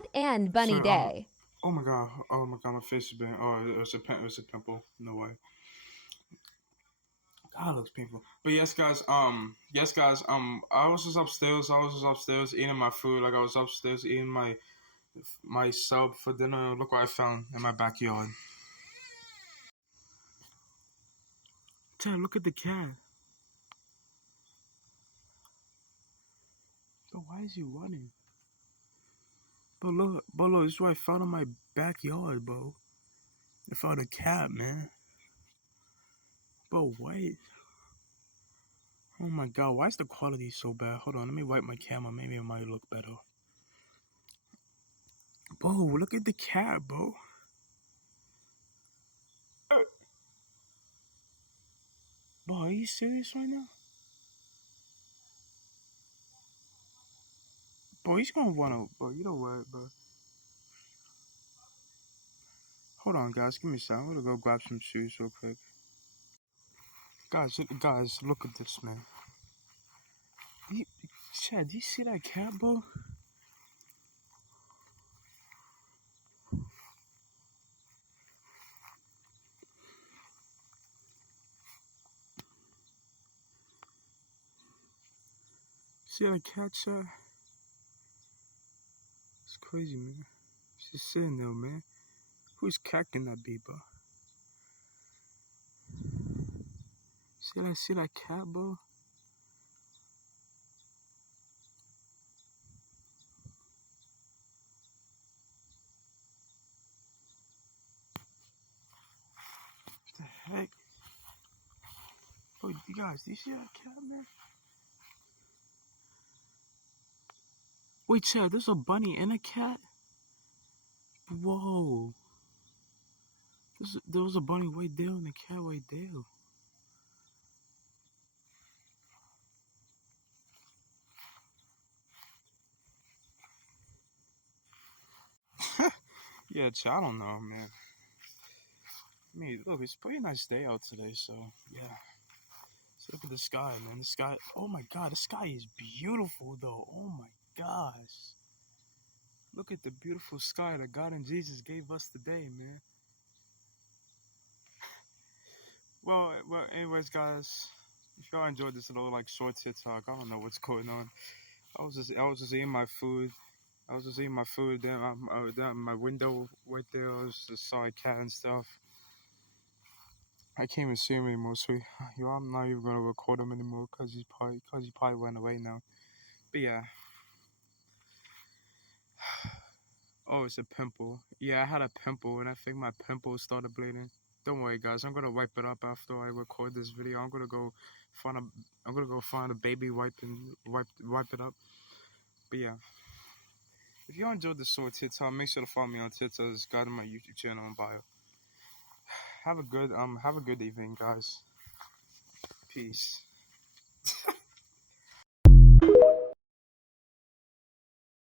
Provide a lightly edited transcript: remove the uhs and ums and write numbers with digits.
Cat and Bunny So, Day. oh my god, my face has been. Oh, it was a pimple. No way. God, it looks painful. But yes, guys. I was just upstairs. Eating my food. Like I was upstairs eating my sub for dinner. Look what I found in my backyard. Ted, look at the cat. But why is he running? But look, this is what I found in my backyard, bro. I found a cat, man. Bro, wait. Oh my god, why is the quality so bad? Hold on, let me wipe my camera. Maybe it might look better. Bro, look at the cat, bro. Bro, are you serious right now? Bro, he's gonna wanna, bro. You know what, bro? Hold on, guys. Give me a second. I'm gonna go grab some shoes real quick. Guys, look at this, man. Chad, do you see that cat, bro? See that cat, Chad? It's crazy, man. It's just sitting there, man. Whose cat can that be, bro? See that cat, bro? What the heck? Bro, you guys, do you see that cat, man? Wait, Chad, there's a bunny and a cat? Whoa. There was a bunny right there and a cat right there. Yeah, Chad, I don't know, man. I mean, look, it's a pretty nice day out today, so, yeah. So look at the sky, man. The sky, oh my god, the sky is beautiful, though. Oh my gosh. Look at the beautiful sky that God and Jesus gave us today, man. Well, anyways, guys, if y'all enjoyed this little, like, short TikTok, I don't know what's going on. I was just eating my food. Down my window right there. I was just saw a cat and stuff. I can't even see him anymore, so I'm not even gonna record him anymore because he probably went away now. But yeah. Oh, it's a pimple. Yeah, I had a pimple, and I think my pimple started bleeding. Don't worry, guys. I'm gonna wipe it up after I record this video. I'm gonna go find a baby wipe it up. But yeah. If y'all enjoyed this short TikTok, make sure to follow me on TikTok. It's got in my YouTube channel and bio. Have a good evening, guys. Peace.